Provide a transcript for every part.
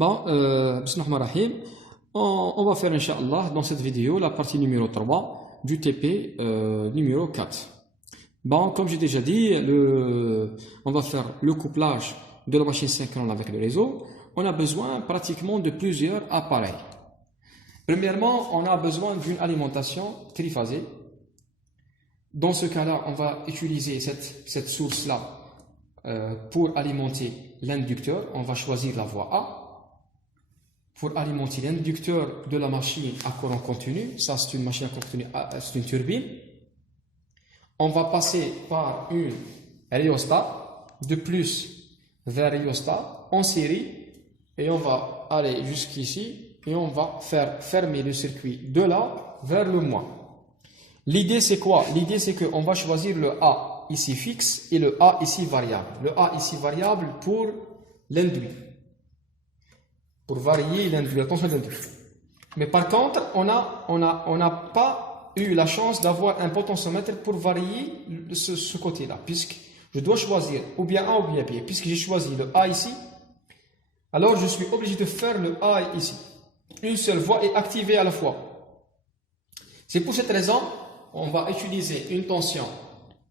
Bon, bismillahirrahmanirrahim. On va faire, Inch'Allah, dans cette vidéo, la partie numéro 3 du TP numéro 4. Bon, comme j'ai déjà dit, on va faire le couplage de la machine synchrone avec le réseau. On a besoin pratiquement de plusieurs appareils. Premièrement, on a besoin d'une alimentation triphasée. Dans ce cas-là, on va utiliser cette source-là pour alimenter l'inducteur. On va choisir la voie A. Pour alimenter l'inducteur de la machine à courant continu, ça c'est une machine à courant continu, c'est une turbine. On va passer par une rhéostat, de plus vers rhéostat en série, et on va aller jusqu'ici, et on va faire fermer le circuit de là vers le moins. L'idée c'est quoi? L'idée c'est qu'on va choisir le A ici fixe et le A ici variable. Le A ici variable pour l'induit. Pour varier l'induit, la tension de l'induit. Mais par contre, on n'a pas eu la chance d'avoir un potentiomètre pour varier ce côté-là, puisque je dois choisir ou bien A ou bien B. Puisque j'ai choisi le A ici, alors je suis obligé de faire le A ici. Une seule voie est activée à la fois. C'est pour cette raison, on va utiliser une tension,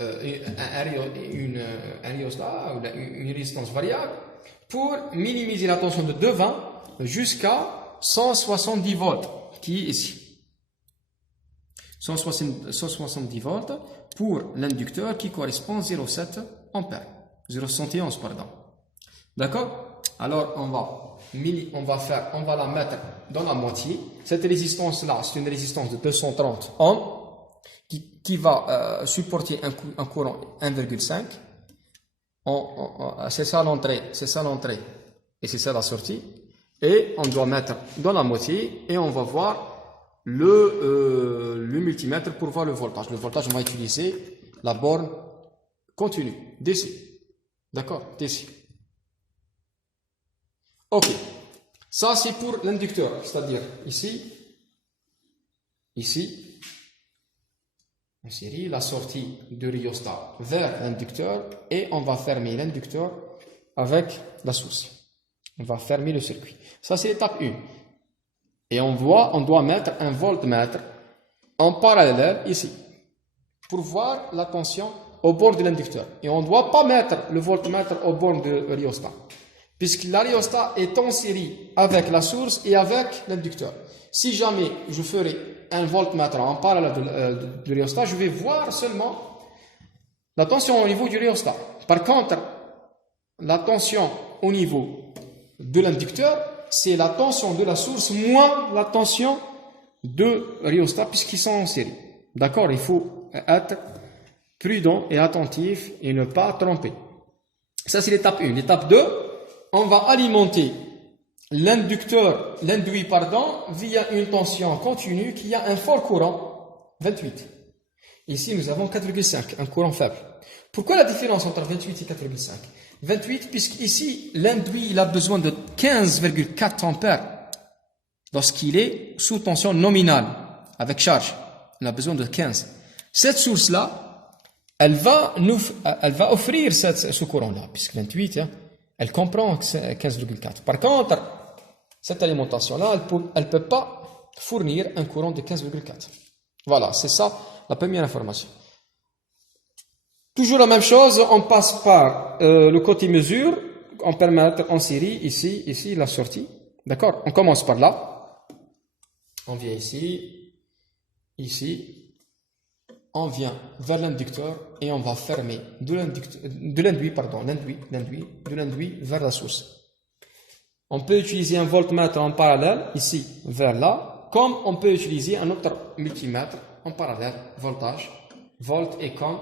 un rhéostat ou une résistance variable pour minimiser la tension de 220 jusqu'à 170 volts qui est ici. 170 volts pour l'inducteur qui correspond à 0,7 ampères. 0,71 pardon. D'accord? Alors on va la mettre dans la moitié. Cette résistance là, c'est une résistance de 230 ohms qui va supporter un courant 1,5. C'est ça l'entrée et c'est ça la sortie. Et on doit mettre dans la moitié et on va voir le multimètre pour voir le voltage. Le voltage, on va utiliser la borne continue, DC. D'accord? DC. Ok. Ça, c'est pour l'inducteur, c'est-à-dire ici, en série, la sortie du rhéostat vers l'inducteur et on va fermer l'inducteur avec la source. On va fermer le circuit. Ça, c'est l'étape 1. Et on doit mettre un voltmètre en parallèle ici pour voir la tension au bord de l'inducteur. Et on ne doit pas mettre le voltmètre au bord du rhéostat, puisque la rhéostat est en série avec la source et avec l'inducteur. Si jamais je ferai un voltmètre en parallèle du rhéostat, je vais voir seulement la tension au niveau du rhéostat. Par contre, la tension au niveau de l'inducteur, c'est la tension de la source moins la tension de rhéostat puisqu'ils sont en série. D'accord? Il faut être prudent et attentif et ne pas tromper. Ça, c'est l'étape 1. L'étape 2, on va alimenter l'induit, via une tension continue qui a un fort courant, 28. Ici, nous avons 4,5, un courant faible. Pourquoi la différence entre 28 et 4,5? 28, puisqu'ici, l'induit, il a besoin de 15,4 ampères lorsqu'il est sous tension nominale, avec charge. Il a besoin de 15. Cette source-là, elle va offrir ce courant-là, puisque 28, elle comprend 15,4. Par contre, cette alimentation-là, elle ne peut pas fournir un courant de 15,4. Voilà, c'est ça la première information. Toujours la même chose, on passe par le côté mesure, on peut mettre en série, ici, la sortie. D'accord? On commence par là. On vient ici, on vient vers l'inducteur et on va fermer de l'induit vers la source. On peut utiliser un voltmètre en parallèle, ici, vers là, comme on peut utiliser un autre multimètre en parallèle, voltage, volt et comme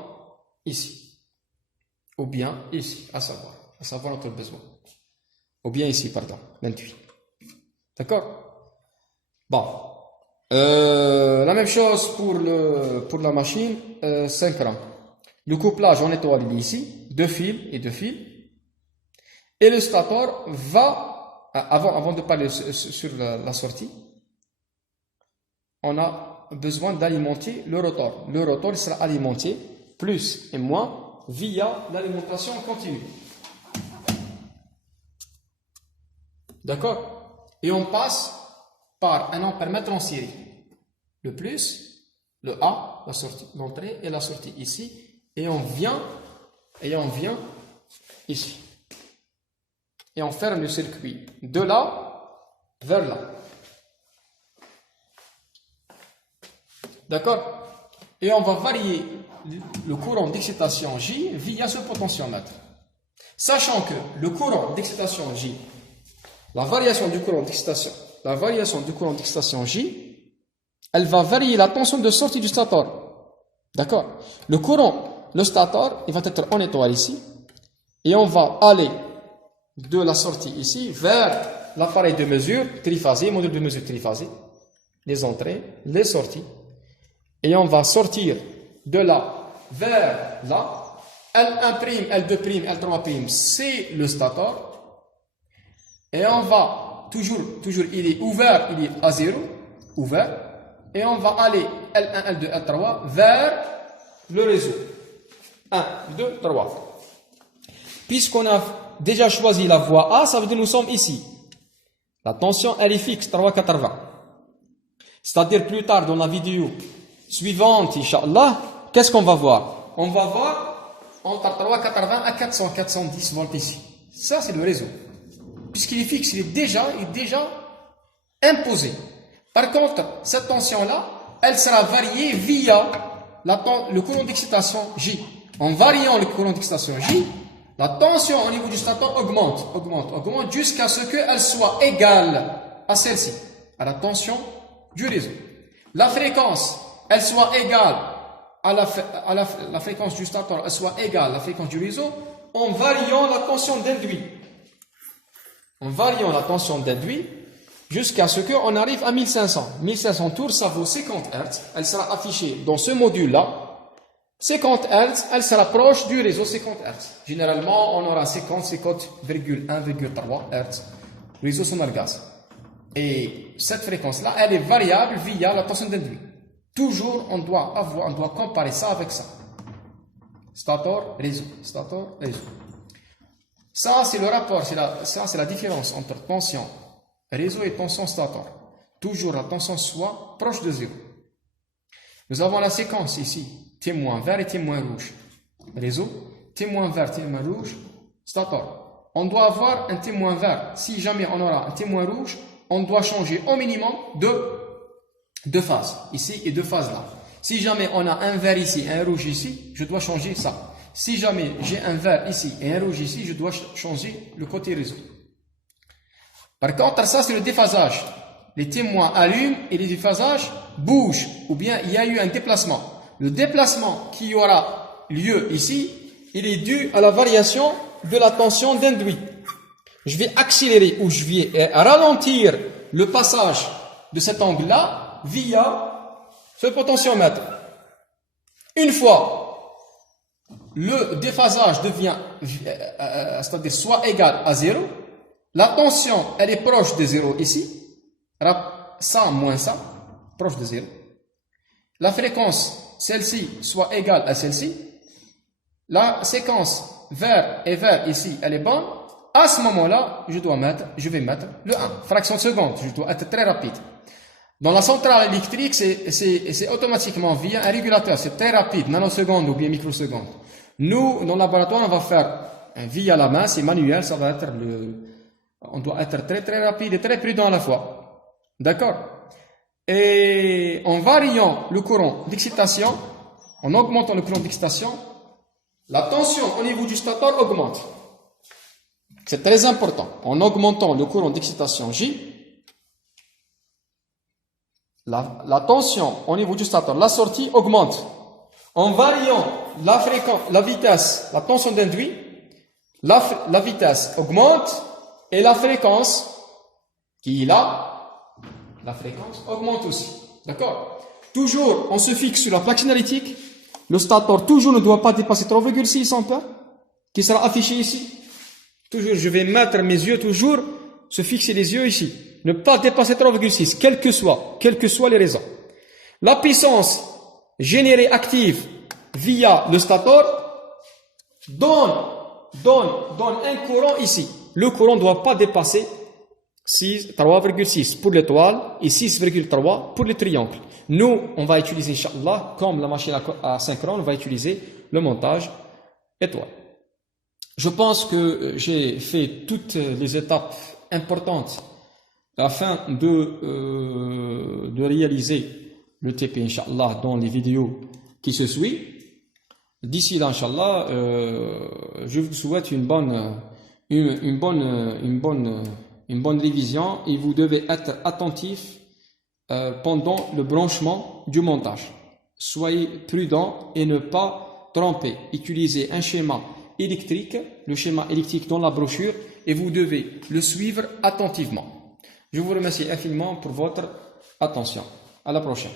ici, ou bien ici, à savoir notre besoin, ou bien ici, pardon, l'induit. D'accord? Bon, la même chose pour la machine synchrone. Le couplage en étoile ici, 2 fils et 2 fils, et le stator va, avant de parler sur la sortie, on a besoin d'alimenter le rotor. Le rotor sera alimenté plus et moins via l'alimentation continue. D'accord? et on passe par un ampèremètre en série. Le plus, le A, la sortie, l'entrée et la sortie ici, et on vient ici. Et on ferme le circuit de là vers là. D'accord? Et on va varier le courant d'excitation J via ce potentiomètre. Sachant que le courant d'excitation J, la variation du courant d'excitation J, elle va varier la tension de sortie du stator. D'accord? Le stator, il va être en étoile ici, et on va aller de la sortie ici vers l'appareil de mesure triphasé, module de mesure triphasé, les entrées, les sorties, et on va sortir de là vers là. L1', L2', L3', c'est le stator, et on va toujours il est ouvert, il est à 0, ouvert, et on va aller L1, L2, L3 vers le réseau. 1, 2, 3. Puisqu'on a déjà choisi la voie A, ça veut dire que nous sommes ici. La tension, elle est fixe, 380. C'est-à-dire plus tard dans la vidéo suivante, Inch'Allah, qu'est-ce qu'on va voir? On va voir entre 380 à 400, 410 volts ici. Ça, c'est le réseau. Puisqu'il est fixe, il est déjà imposé. Par contre, cette tension-là, elle sera variée via le courant d'excitation J. En variant le courant d'excitation J, la tension au niveau du stator augmente jusqu'à ce qu'elle soit égale à celle-ci, à la tension du réseau. La fréquence, elle soit égale à la fréquence du stator, elle soit égale à la fréquence du réseau en variant la tension d'induit. En variant la tension d'induit jusqu'à ce qu'on arrive à 1500. 1500 tours, ça vaut 50 Hz. Elle sera affichée dans ce module-là. 50 Hz, elle sera proche du réseau 50 Hz. Généralement, on aura 50,1,3 Hz. Réseau sonore gaz. Et cette fréquence-là, elle est variable via la tension d'induit. Toujours, on doit comparer ça avec ça. Stator, réseau. Stator, réseau. Ça, c'est le rapport, c'est la différence entre tension réseau et tension stator. Toujours la tension soit proche de 0. Nous avons la séquence ici, témoin vert et témoin rouge. Réseau, témoin vert, témoin rouge, stator. On doit avoir un témoin vert. Si jamais on aura un témoin rouge, on doit changer au minimum deux phases, ici et deux phases là. Si jamais on a un vert ici et un rouge ici, je dois changer ça. Si jamais j'ai un vert ici et un rouge ici, je dois changer le côté réseau. Par contre, ça c'est le déphasage. Les témoins allument et les déphasages bougent, ou bien il y a eu un déplacement. Le déplacement qui aura lieu ici, il est dû à la variation de la tension d'induit. Je vais accélérer ou je vais ralentir le passage de cet angle-là via ce potentiomètre. Une fois le déphasage devient, c'est-à-dire soit égal à 0, la tension, elle est proche de 0 ici, ça moins ça, proche de 0. La fréquence, celle-ci, soit égale à celle-ci. La séquence vert et vert ici, elle est bonne. À ce moment-là, je vais mettre le 1, fraction de seconde, je dois être très rapide. Dans la centrale électrique, c'est automatiquement via un régulateur, c'est très rapide, nanosecondes ou bien microsecondes. Nous, dans le laboratoire, on va faire via la main, c'est manuel, ça va être on doit être très très rapide et très prudent à la fois. D'accord? Et en variant le courant d'excitation, en augmentant le courant d'excitation, la tension au niveau du stator augmente. C'est très important. En augmentant le courant d'excitation J, la tension au niveau du stator, la sortie augmente. En variant la fréquence, la vitesse, la tension d'induit, la vitesse augmente et la fréquence qui est là, la fréquence augmente aussi. D'accord? Toujours, on se fixe sur la plaque signalétique. Le stator toujours ne doit pas dépasser 3,6 ampères, qui sera affiché ici. Toujours, je vais mettre mes yeux toujours, se fixer les yeux ici. Ne pas dépasser 3,6, quelles que soient les raisons. La puissance générée active via le stator donne un courant ici. Le courant ne doit pas dépasser 3,6 pour l'étoile et 6,3 pour le triangle. Nous, on va utiliser, Inch'Allah, comme la machine à synchrone, on va utiliser le montage étoile. Je pense que j'ai fait toutes les étapes importantes afin de réaliser le TP, Inch'Allah, dans les vidéos qui se suivent. D'ici là, Inch'Allah, je vous souhaite une bonne révision et vous devez être attentif pendant le branchement du montage. Soyez prudent et ne pas tromper. Utilisez un schéma électrique, le schéma électrique dans la brochure, et vous devez le suivre attentivement. Je vous remercie infiniment pour votre attention. À la prochaine.